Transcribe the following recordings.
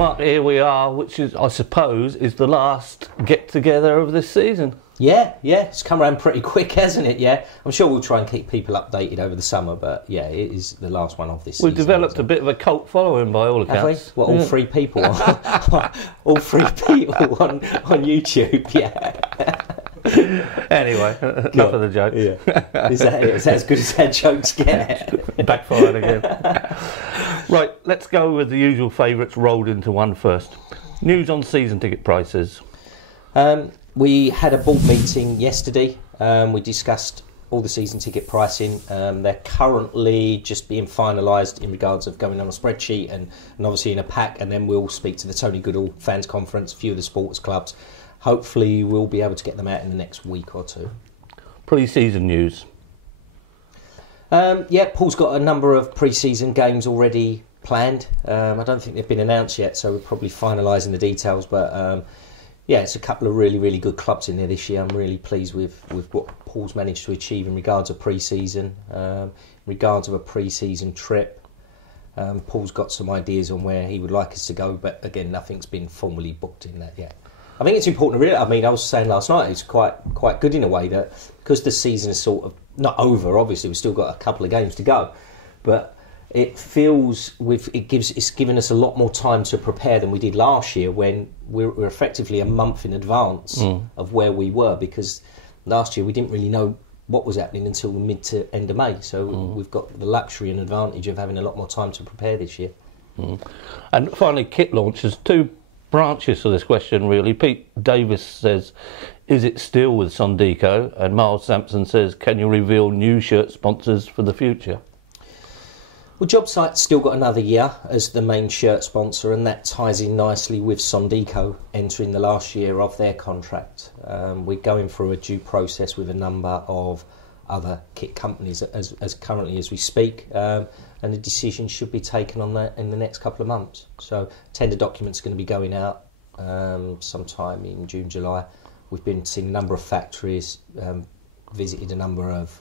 Mark, here we are, which is, I suppose, is the last get-together of this season. Yeah, it's come around pretty quick, hasn't it? Yeah, I'm sure we'll try and keep people updated over the summer, but yeah, it is the last one of this season. We've developed a bit of a cult following by all accounts. Have we? Well, all three people, all three people on YouTube. Yeah. Anyway, enough of the joke. Yeah. Is that it? Is that as good as our jokes get? Backfired again. Right, let's go with the usual favourites rolled into one first. News on season ticket prices. We had a board meeting yesterday. We discussed all the season ticket pricing. They're currently just being finalised in regards of going on a spreadsheet and obviously in a pack, and then we'll speak to the Tony Goodall Fans Conference, a few of the sports clubs. Hopefully we'll be able to get them out in the next week or two. Pre-season news. Paul's got a number of pre-season games already planned. I don't think they've been announced yet, so we're probably finalising the details, but it's a couple of really, really good clubs in there this year. I'm really pleased with what Paul's managed to achieve in regards of pre-season. In regards of a pre-season trip, Paul's got some ideas on where he would like us to go, but again, nothing's been formally booked in that yet. I think it's important to realise, I mean, I was saying last night, it's quite good in a way that because the season is sort of not over, obviously, we've still got a couple of games to go, but it feels it's given us a lot more time to prepare than we did last year when we're effectively a month in advance of where we were, because last year we didn't really know what was happening until the mid to end of May, so we've got the luxury and advantage of having a lot more time to prepare this year. And finally, kit launches. Two branches to this question, really. Pete Davis says, is it still with Sondico? And Miles Sampson says, can you reveal new shirt sponsors for the future? Well, JobSite's still got another year as the main shirt sponsor, and that ties in nicely with Sondico entering the last year of their contract. We're going through a due process with a number of other kit companies as currently as we speak, and a decision should be taken on that in the next couple of months. So tender documents are going to be going out sometime in June, July. We've been seeing a number of factories, visited a number of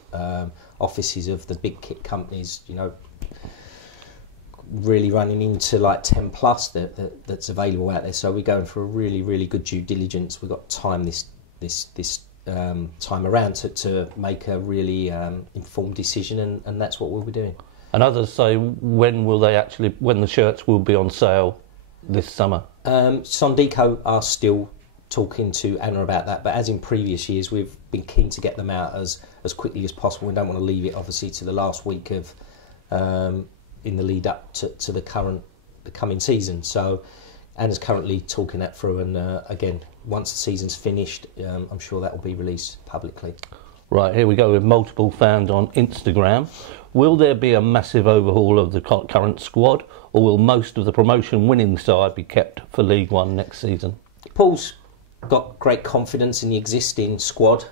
offices of the big kit companies, really running into like 10 plus that's available out there. So we're going for a really, really good due diligence. We've got time this time around to make a really informed decision, and that's what we'll be doing. And others say, when the shirts will be on sale this summer? Sondico are still talking to Anna about that, but as in previous years, we've been keen to get them out as quickly as possible. We don't want to leave it obviously to the last week of in the lead up to the coming season. So Anna's currently talking that through, and again, once the season's finished, I'm sure that will be released publicly. Right, here we go with multiple fans on Instagram. Will there be a massive overhaul of the current squad, or will most of the promotion winning side be kept for League One next season? Paul's got great confidence in the existing squad.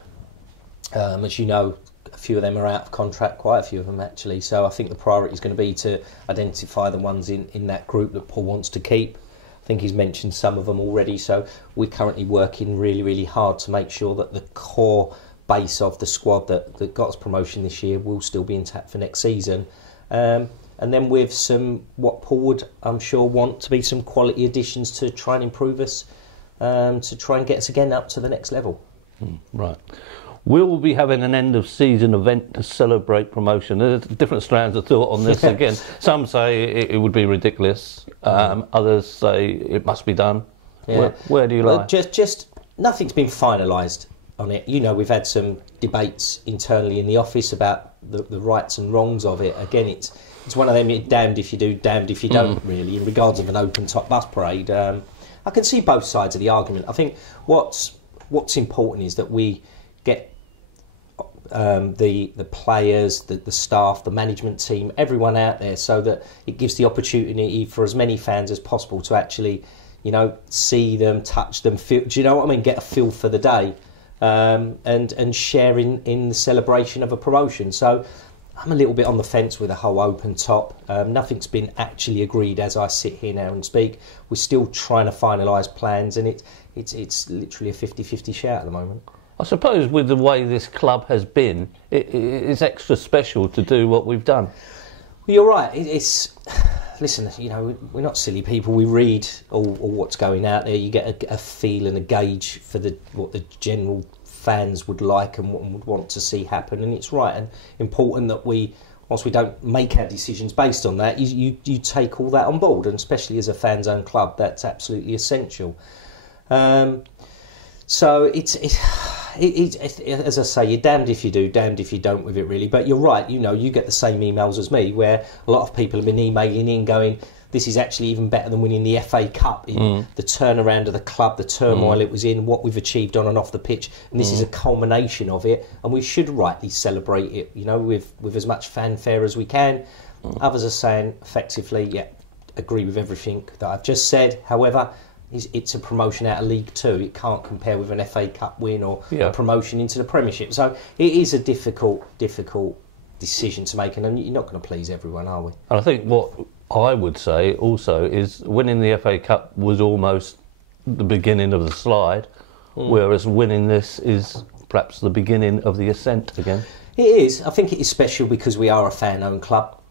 As you know, a few of them are out of contract, quite a few of them actually, so I think the priority is going to be to identify the ones in that group that Paul wants to keep. I think he's mentioned some of them already, so we're currently working really, really hard to make sure that the core base of the squad that got us promotion this year will still be intact for next season. And then with some, what Paul would, I'm sure, want to be some quality additions to try and improve us, to try and get us again up to the next level. Right. Will we be having an end of season event to celebrate promotion? There's different strands of thought on this. Again, some say it would be ridiculous. Others say it must be done. Yeah. Where do you lie? Just nothing's been finalised on it. We've had some debates internally in the office about the rights and wrongs of it. Again, it's one of them, you're damned if you do, damned if you don't, really, in regards of an open-top bus parade. I can see both sides of the argument. I think what's important is that we get the players, the staff, the management team, everyone out there, so that it gives the opportunity for as many fans as possible to actually, see them, touch them, feel, do you know what I mean? Get a feel for the day. And share in the celebration of a promotion. So I'm a little bit on the fence with a whole open top. Nothing's been actually agreed as I sit here now and speak. We're still trying to finalise plans, and it's literally a 50-50 shout at the moment. I suppose with the way this club has been, it's extra special to do what we've done. Well, you're right. It's listen, you know, we're not silly people. We read all what's going out there. You get a feel and a gauge for what the general fans would like and what would want to see happen. And it's right and important that whilst we don't make our decisions based on that, you take all that on board, and especially as a fans-owned club, that's absolutely essential. So it's as I say, you're damned if you do, damned if you don't with it, really. But you're right, you know, you get the same emails as me, where a lot of people have been emailing in going, this is actually even better than winning the FA Cup, in the turnaround of the club, the turmoil it was in, what we've achieved on and off the pitch, and this is a culmination of it, and we should rightly celebrate it, you know, with as much fanfare as we can. Others are saying, effectively, yeah, agree with everything that I've just said. However, it's a promotion out of League Two. It can't compare with an FA Cup win or a promotion into the Premiership. So it is a difficult decision to make, and you're not going to please everyone, are we? And I think what I would say also is winning the FA Cup was almost the beginning of the slide, whereas winning this is perhaps the beginning of the ascent again. It is. I think it is special because we are a fan-owned club,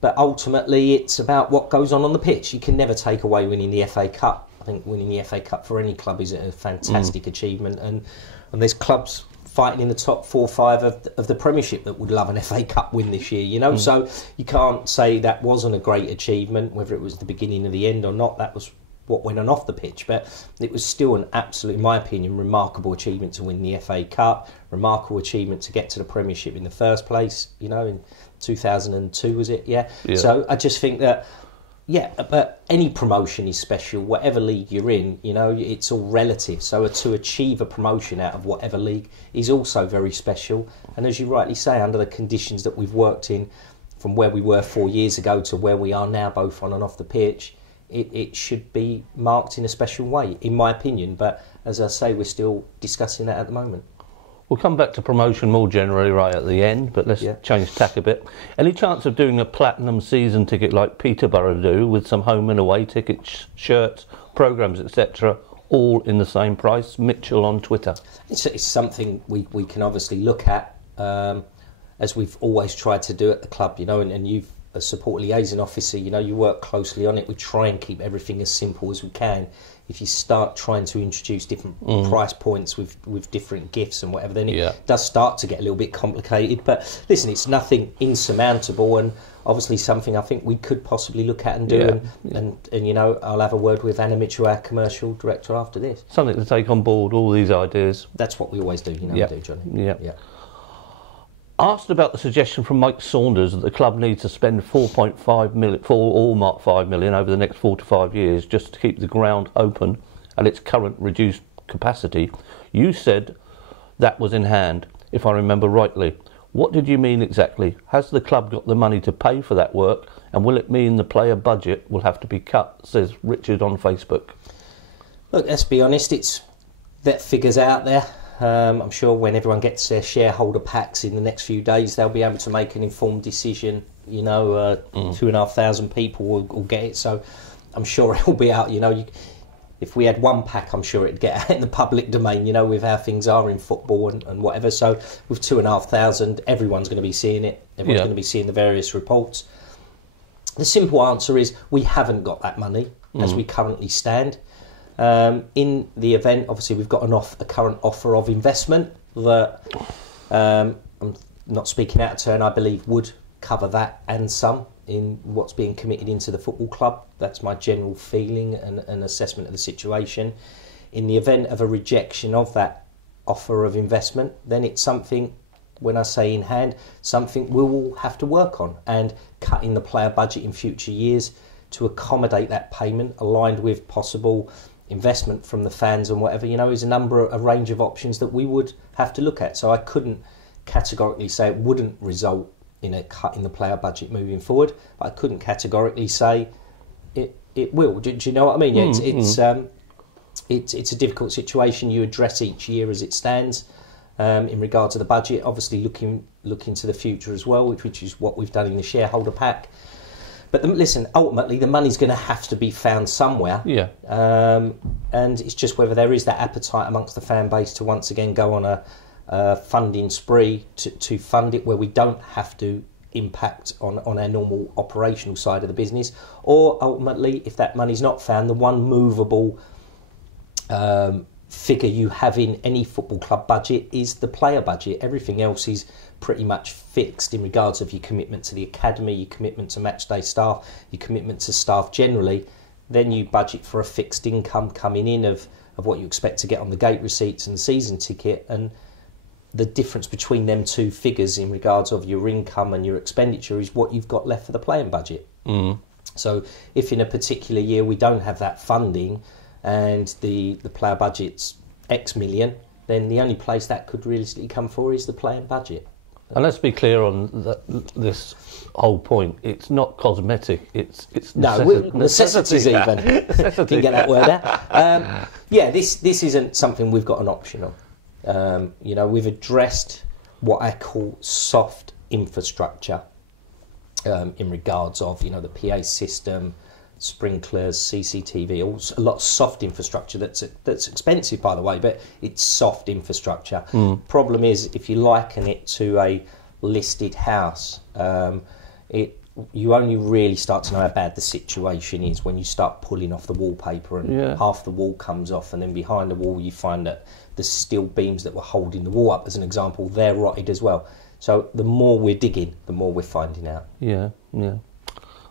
but ultimately it's about what goes on the pitch. You can never take away winning the FA Cup. I think winning the FA Cup for any club is a fantastic achievement, and there's clubs fighting in the top 4 or 5 of the Premiership that would love an FA Cup win this year, you know. So you can't say that wasn't a great achievement, whether it was the beginning of the end or not. That was what went on off the pitch, but it was still an absolute, in my opinion, remarkable achievement to win the FA Cup, remarkable achievement to get to the Premiership in the first place, you know, in 2002 was it? Yeah. So I just think that, but any promotion is special, whatever league you're in, you know, it's all relative. So to achieve a promotion out of whatever league is also very special. And as you rightly say, under the conditions that we've worked in, from where we were 4 years ago to where we are now, both on and off the pitch, it should be marked in a special way, in my opinion. But as I say, we're still discussing that at the moment. We'll come back to promotion more generally right at the end, but let's change tack a bit. Any chance of doing a platinum season ticket like Peterborough do, with some home and away tickets, shirts, programmes, etc., all in the same price? Mitchell on Twitter. It's something we can obviously look at, as we've always tried to do at the club, you know, and you've, as support liaison officer, you know, you work closely on it. We try and keep everything as simple as we can. If you start trying to introduce different price points with different gifts and whatever, then it does start to get a little bit complicated. But listen, it's nothing insurmountable, and obviously something I think we could possibly look at and do. And you know, I'll have a word with Anna Mitchell, our commercial director, after this. Something to take on board, all these ideas. That's what we always do, you know, we do, Johnny. Yeah. Asked about the suggestion from Mike Saunders that the club needs to spend 4.5 million, or 5 million over the next 4 to 5 years just to keep the ground open at its current reduced capacity. You said that was in hand, if I remember rightly. What did you mean exactly? Has the club got the money to pay for that work, and will it mean the player budget will have to be cut, says Richard on Facebook? Look, let's be honest, it's that figure's out there. I'm sure when everyone gets their shareholder packs in the next few days, they'll be able to make an informed decision. You know, 2,500 people will get it, so I'm sure it'll be out. You know, if we had one pack, I'm sure it'd get out in the public domain, you know, with how things are in football and whatever. So with 2,500, everyone's going to be seeing it. Everyone's going to be seeing the various reports. The simple answer is we haven't got that money as we currently stand. In the event, obviously, we've got a current offer of investment that I'm not speaking out of turn, I believe would cover that and some in what's being committed into the football club. That's my general feeling and assessment of the situation. In the event of a rejection of that offer of investment, then it's something, when I say in hand, something we will have to work on and cutting the player budget in future years to accommodate that payment, aligned with possible investment from the fans and whatever, you know, is a range of options that we would have to look at. So I couldn't categorically say it wouldn't result in a cut in the player budget moving forward, but I couldn't categorically say it will. Do you know what I mean? It's a difficult situation you address each year as it stands in regard to the budget, obviously looking to the future as well, which is what we've done in the shareholder pack. But listen, ultimately the money's going to have to be found somewhere. And it's just whether there is that appetite amongst the fan base to once again go on a funding spree to fund it, where we don't have to impact on our normal operational side of the business. Or ultimately, if that money's not found, the one movable figure you have in any football club budget is the player budget. Everything else is pretty much fixed in regards of your commitment to the academy, your commitment to matchday staff, your commitment to staff generally. Then you budget for a fixed income coming in of what you expect to get on the gate receipts and the season ticket, and the difference between them two figures in regards of your income and your expenditure is what you've got left for the playing budget. So if in a particular year we don't have that funding and the player budget's X million, then the only place that could realistically come for is the playing budget. And let's be clear on this whole point. It's not cosmetic. It's necessities even. Necessity. Didn't get that word out. This isn't something we've got an option on. We've addressed what I call soft infrastructure in regards of the PA system, sprinklers, CCTV, a lot of soft infrastructure that's expensive, by the way, but it's soft infrastructure. Problem is, if you liken it to a listed house, you only really start to know how bad the situation is when you start pulling off the wallpaper and half the wall comes off, and then behind the wall you find that the steel beams that were holding the wall up, as an example, they're rotted as well. So the more we're digging, the more we're finding out. Yeah.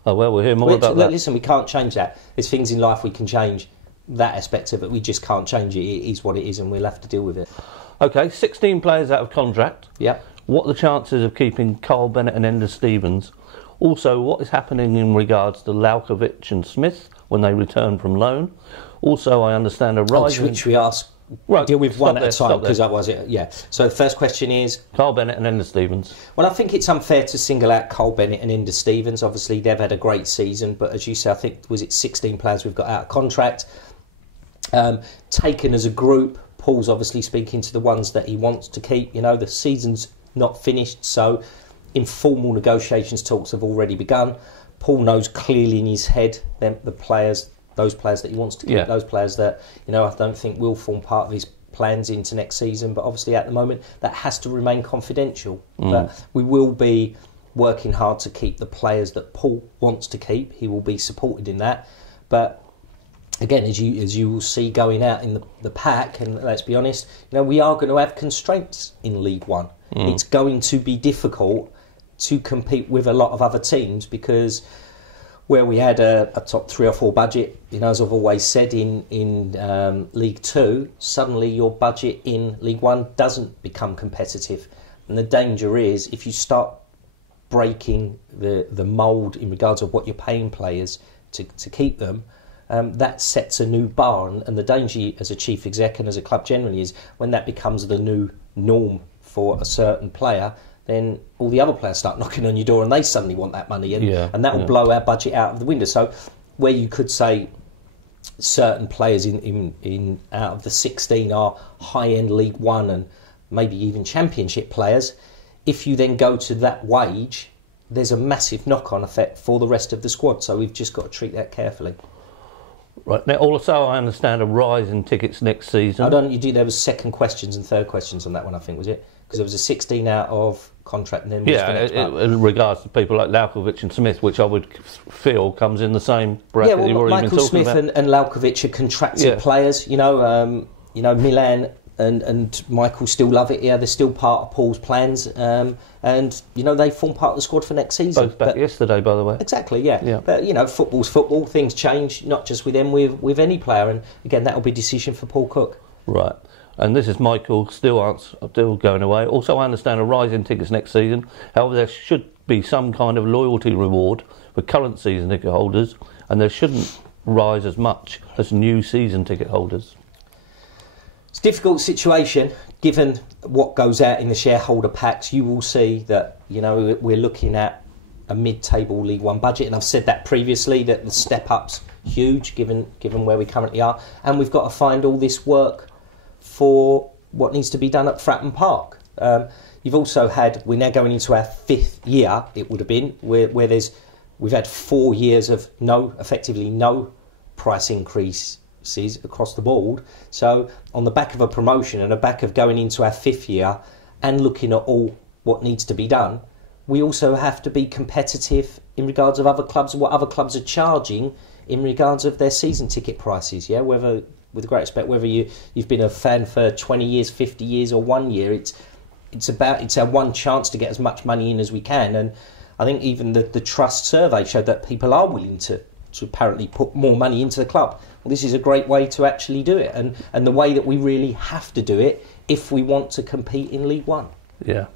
Oh, well, we'll hear more about that. Listen, we can't change that. There's things in life we can change that aspect of it. We just can't change it. It is what it is, and we'll have to deal with it. OK, 16 players out of contract. Yeah. What are the chances of keeping Carl Bennett and Enda Stevens? Also, what is happening in regards to Lalkovic and Smith when they return from loan? Also, I understand a rise... Which we ask... Right, deal with one at a time, because otherwise So the first question is... Carl Bennett and Enda Stevens. Well, I think it's unfair to single out Carl Bennett and Enda Stevens. Obviously, they've had a great season, but as you say, I think, was it 16 players we've got out of contract? Taken as a group, Paul's obviously speaking to the ones that he wants to keep. The season's not finished, so informal negotiations talks have already begun. Paul knows clearly in his head those players that he wants to keep, those players that, I don't think will form part of his plans into next season. But obviously at the moment, that has to remain confidential. But we will be working hard to keep the players that Paul wants to keep. He will be supported in that. But again, as you will see going out in the pack, and let's be honest, we are going to have constraints in League One. It's going to be difficult to compete with a lot of other teams, because where we had a top 3 or 4 budget, as I've always said, in League 2, suddenly your budget in League 1 doesn't become competitive. And the danger is, if you start breaking the mould in regards of what you're paying players to keep them, that sets a new bar. And the danger as a chief exec and as a club generally is, when that becomes the new norm for a certain player, then all the other players start knocking on your door and they suddenly want that money, and that will blow our budget out of the window. So where you could say certain players in out of the 16 are high-end League One and maybe even Championship players, if you then go to that wage, there's a massive knock-on effect for the rest of the squad. So we've just got to treat that carefully. Right, now also I understand a rise in tickets next season. There was second questions and third questions on that one, I think, was it? Because there was a 16 out of contract and then... in regards to people like Lalkovic and Smith, which I would feel comes in the same bracket you've already been talking about. Michael Smith and Lalkovic are contracted players. Milan and Michael still love it here. They're still part of Paul's plans. And they form part of the squad for next season. Both back yesterday, by the way. Exactly, yeah. But, football's football. Things change, not just with them, with any player. And, again, that'll be a decision for Paul Cook. Right. And this is Michael, still going away. Also, I understand a rise in tickets next season. However, there should be some kind of loyalty reward for current season ticket holders, and there shouldn't rise as much as new season ticket holders. It's a difficult situation, given what goes out in the shareholder packs. You will see that, we're looking at a mid-table League One budget, and I've said that previously, that the step-up's huge, given where we currently are, and we've got to find all this work for what needs to be done at Fratton Park. You've also had, we're now going into our 5th year, it would have been, where we've had 4 years of effectively no price increases across the board. So on the back of a promotion and the back of going into our 5th year and looking at all what needs to be done, we also have to be competitive in regards of other clubs and what other clubs are charging in regards of their season ticket prices. Yeah, whether, with great respect, whether you've been a fan for 20 years, 50 years, or 1 year, it's our one chance to get as much money in as we can. And I think even the Trust survey showed that people are willing to apparently put more money into the club. Well, this is a great way to actually do it, and the way that we really have to do it if we want to compete in League One. Yeah.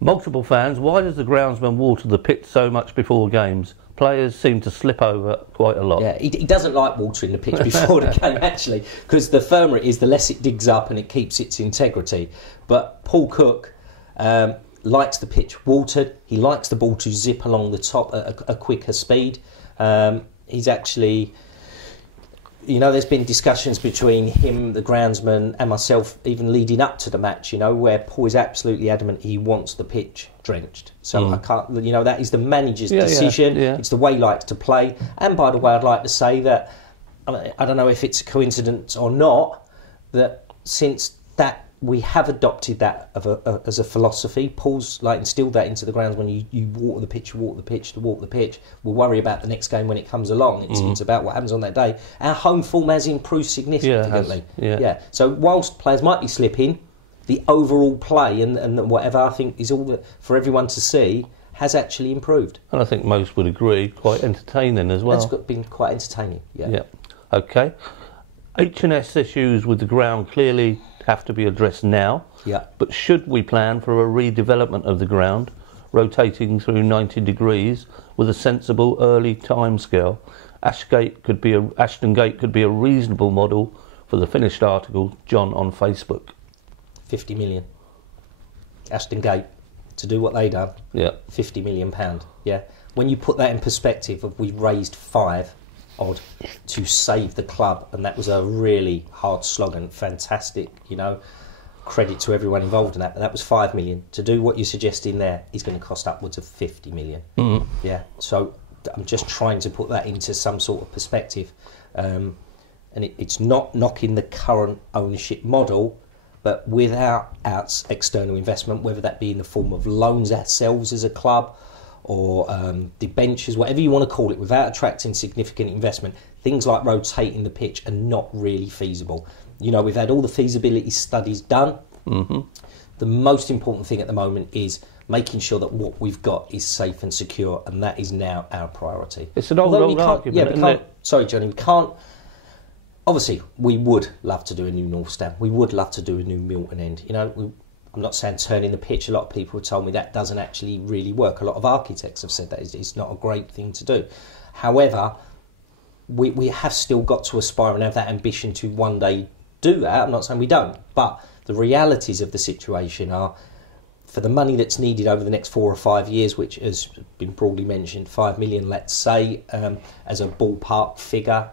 Multiple fans, why does the groundsman water the pitch so much before games? Players seem to slip over quite a lot. Yeah, he doesn't like watering the pitch before the game, actually, because the firmer it is, the less it digs up and it keeps its integrity. But Paul Cook likes the pitch watered. He likes the ball to zip along the top at a quicker speed. He's actually... there's been discussions between him, the groundsman, and myself, even leading up to the match, where Paul is absolutely adamant he wants the pitch drenched. So I can't, that is the manager's decision. Yeah. It's the way he likes to play. And by the way, I'd like to say that, I don't know if it's a coincidence or not, that since that we have adopted that as a philosophy. Paul's instilled that into the grounds. When you water the pitch, we'll worry about the next game when it comes along. It's about what happens on that day. Our home form has improved significantly. Yeah. So whilst players might be slipping, the overall play and whatever, I think is all for everyone to see, has actually improved. And I think most would agree, quite entertaining as well. It's been quite entertaining. Yeah. Okay. H&S issues with the ground clearly have to be addressed now. Yeah. But should we plan for a redevelopment of the ground, rotating through 90 degrees with a sensible early timescale? Ashton Gate could be a reasonable model for the finished article. John on Facebook. 50 million. Ashton Gate, to do what they done. Yeah. £50 million. Yeah. When you put that in perspective, of we've raised 5 odd to save the club, and that was a really hard slog and fantastic, credit to everyone involved in that. But that was 5 million. To do what you're suggesting there is going to cost upwards of 50 million. Yeah. So I'm just trying to put that into some sort of perspective, and it's not knocking the current ownership model, but without external investment, whether that be in the form of loans ourselves as a club, or debentures, whatever you want to call it, without attracting significant investment, things like rotating the pitch are not really feasible. We've had all the feasibility studies done. The most important thing at the moment is making sure that what we've got is safe and secure, and that is now our priority. It's an old argument, isn't it? Sorry, Johnny, we can't... Obviously, we would love to do a new North Stand. We would love to do a new Milton End. I'm not saying turning the pitch. A lot of people have told me that doesn't actually really work. A lot of architects have said that it's not a great thing to do. However, we have still got to aspire and have that ambition to one day do that. I'm not saying we don't. But the realities of the situation are, for the money that's needed over the next 4 or 5 years, which has been broadly mentioned, 5 million, let's say, as a ballpark figure,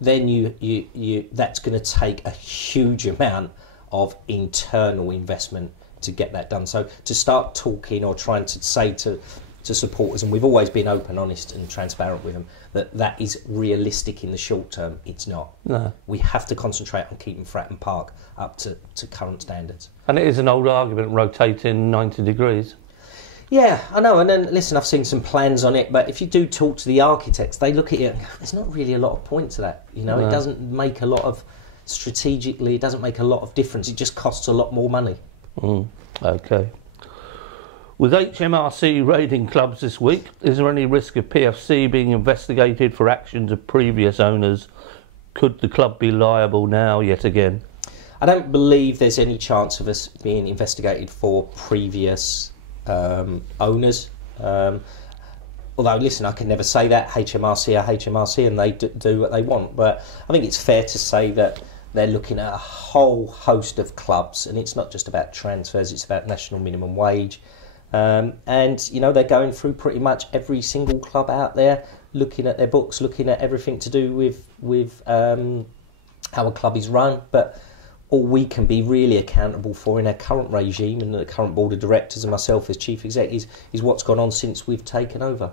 then you that's going to take a huge amount of internal investment to get that done. So to start talking or trying to say to supporters, and we've always been open, honest and transparent with them, that is realistic in the short term, it's not. No. We have to concentrate on keeping Fratton Park up to current standards. And it is an old argument, rotating 90 degrees. Yeah, I know, and then, listen, I've seen some plans on it, but if you do talk to the architects, they look at it and go, there's not really a lot of point to that. No. It doesn't make a lot of... Strategically, it doesn't make a lot of difference. It just costs a lot more money. Okay. With HMRC raiding clubs this week, is there any risk of PFC being investigated for actions of previous owners? Could the club be liable now yet again? I don't believe there's any chance of us being investigated for previous owners. Although, listen, I can never say that. HMRC are HMRC and they do what they want. But I think it's fair to say that they're looking at a whole host of clubs, and it's not just about transfers, it's about national minimum wage. And, they're going through pretty much every single club out there, looking at their books, looking at everything to do with how a club is run. But all we can be really accountable for in our current regime and the current board of directors and myself as chief exec is what's gone on since we've taken over.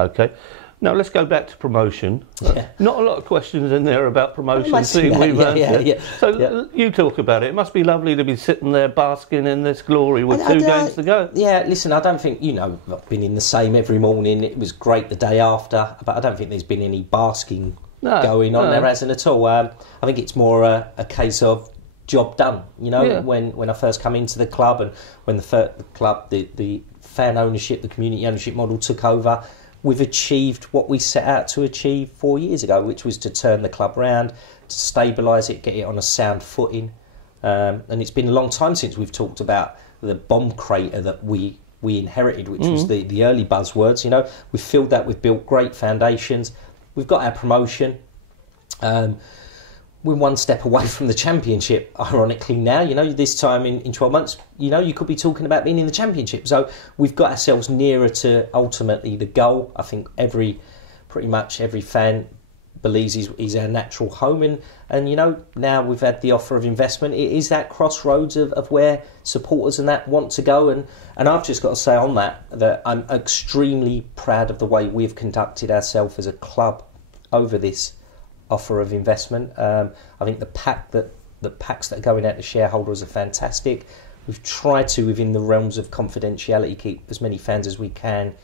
Okay. Now let's go back to promotion. Yeah. Not a lot of questions in there about promotion. I see that. So you talk about it. It must be lovely to be sitting there basking in this glory with two games to go. Yeah, listen, I don't think, I've been in the same every morning. It was great the day after, but I don't think there's been any basking going on. There hasn't at all. I think it's more a case of job done. When I first come into the club and when the club, the fan ownership, the community ownership model took over, we've achieved what we set out to achieve 4 years ago, which was to turn the club round, to stabilise it, get it on a sound footing. And it's been a long time since we've talked about the bomb crater that we inherited, which was the early buzzwords. We've filled that, we've built great foundations, we've got our promotion. We're one step away from the championship, ironically now. This time in 12 months, you could be talking about being in the championship. So we've got ourselves nearer to ultimately the goal. I think pretty much every fan believes he's our natural home. And now we've had the offer of investment. It is that crossroads of where supporters and that want to go. And I've just got to say on that I'm extremely proud of the way we've conducted ourselves as a club over this offer of investment. I think the packs that are going out to shareholders are fantastic. We've tried to, within the realms of confidentiality, keep as many fans as we can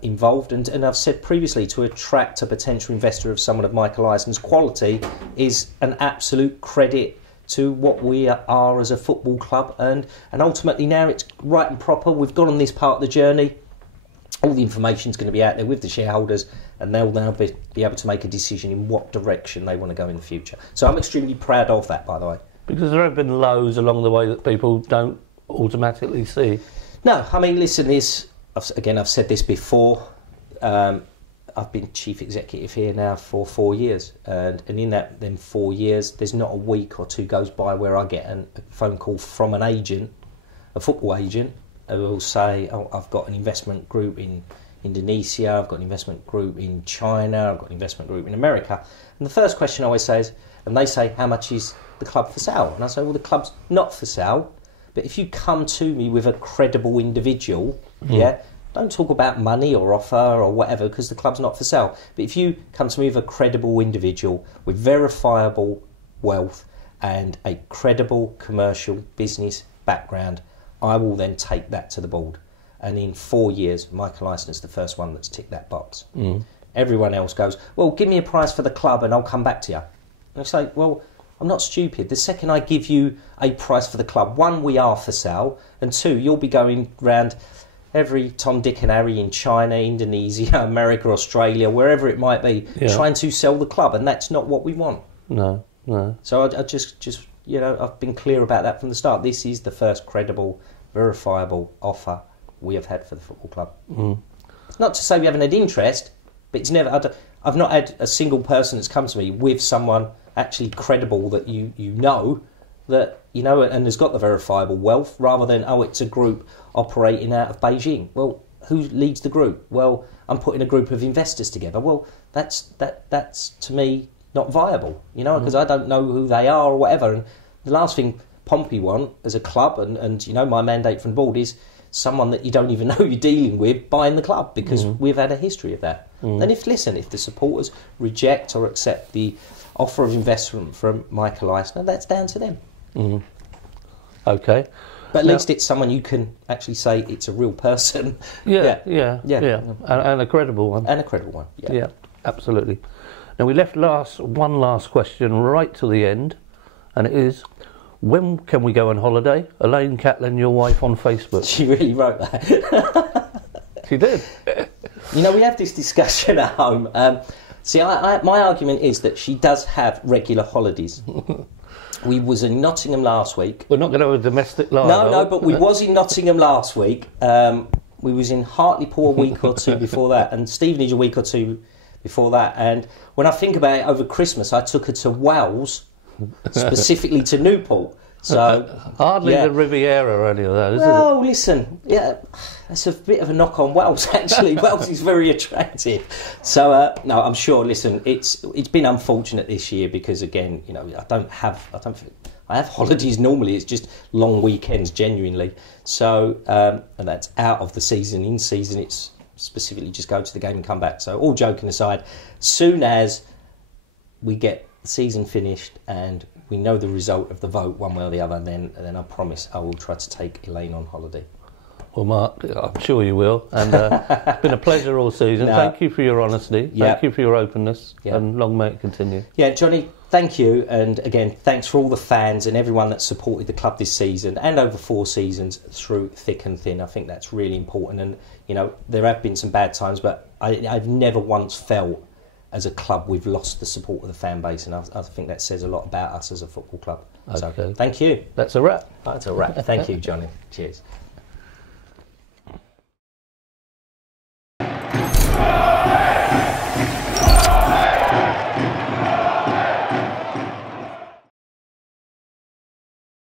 involved. And I've said previously, to attract a potential investor of someone of Michael Eisner's quality is an absolute credit to what we are as a football club. And ultimately now it's right and proper. We've gone on this part of the journey. All the information's going to be out there with the shareholders, and they'll now be able to make a decision in what direction they want to go in the future. So I'm extremely proud of that, by the way. Because there have been lows along the way that people don't automatically see. No, I mean, listen, I've said this before. I've been chief executive here now for 4 years, and in them 4 years, there's not a week or two goes by where I get a phone call from an agent, a football agent, who will say, I've got an investment group in Indonesia, I've got an investment group in China, I've got an investment group in America. And the first question I always say is, and they say, how much is the club for sale? And I say, well, the club's not for sale, but if you come to me with a credible individual, don't talk about money or offer or whatever, because the club's not for sale. But if you come to me with a credible individual with verifiable wealth and a credible commercial business background, I will then take that to the board. And in 4 years, Michael Eisner's the first one that's ticked that box. Everyone else goes, well, give me a price for the club and I'll come back to you. And it's like, well, I'm not stupid. The second I give you a price for the club, one, we are for sale, and two, you'll be going round every Tom, Dick and Harry in China, Indonesia, America, Australia, wherever it might be, trying to sell the club, and that's not what we want. No. So I just I've been clear about that from the start. This is the first credible, verifiable offer we have had for the football club. Not to say we haven't had interest, but it's never. I've not had a single person that's come to me with someone actually credible that that and has got the verifiable wealth, rather than it's a group operating out of Beijing. Well, who leads the group? Well, I'm putting a group of investors together. Well, that's to me not viable, because I don't know who they are or whatever. And the last thing Pompey want as a club, and my mandate from the board is someone that you don't even know you're dealing with buying the club, because we've had a history of that. And if the supporters reject or accept the offer of investment from Michael Eisner, that's down to them. Okay. But at least it's someone you can actually say it's a real person. Yeah. And a credible one. And a credible one, Yeah, absolutely. Now, we left one last question right to the end, and it is, when can we go on holiday? Elaine Catlin, your wife, on Facebook. She really wrote that. She did. We have this discussion at home. My argument is that she does have regular holidays. We was in Nottingham last week. We're not going to have a domestic live. No, but we was in Nottingham last week. We was in Hartlepool a week or two before that, and Stevenage a week or two before that. And when I think about it, over Christmas, I took her to Wales, specifically to Newport. So hardly the Riviera or any of that, is it? Well, listen, that's a bit of a knock on Wales, actually. Wales is very attractive. So, no, I'm sure, listen, it's been unfortunate this year because, again, I have holidays normally, it's just long weekends, genuinely. So, and that's out of the season. In season, it's specifically just go to the game and come back. So all joking aside, soon as we get the season finished and we know the result of the vote one way or the other, then I promise I will try to take Elaine on holiday. Well, Mark, I'm sure you will. And it's been a pleasure all season. No. Thank you for your honesty. Yeah. Thank you for your openness. Yeah. And long may it continue. Yeah, Johnny, thank you. And again, thanks for all the fans and everyone that supported the club this season and over 4 seasons through thick and thin. I think that's really important. And, you know, there have been some bad times, but I've never once felt as a club we've lost the support of the fan base. And I think that says a lot about us as a football club. Okay. So, thank you. That's a wrap. That's a wrap. Thank you, Johnny. Cheers.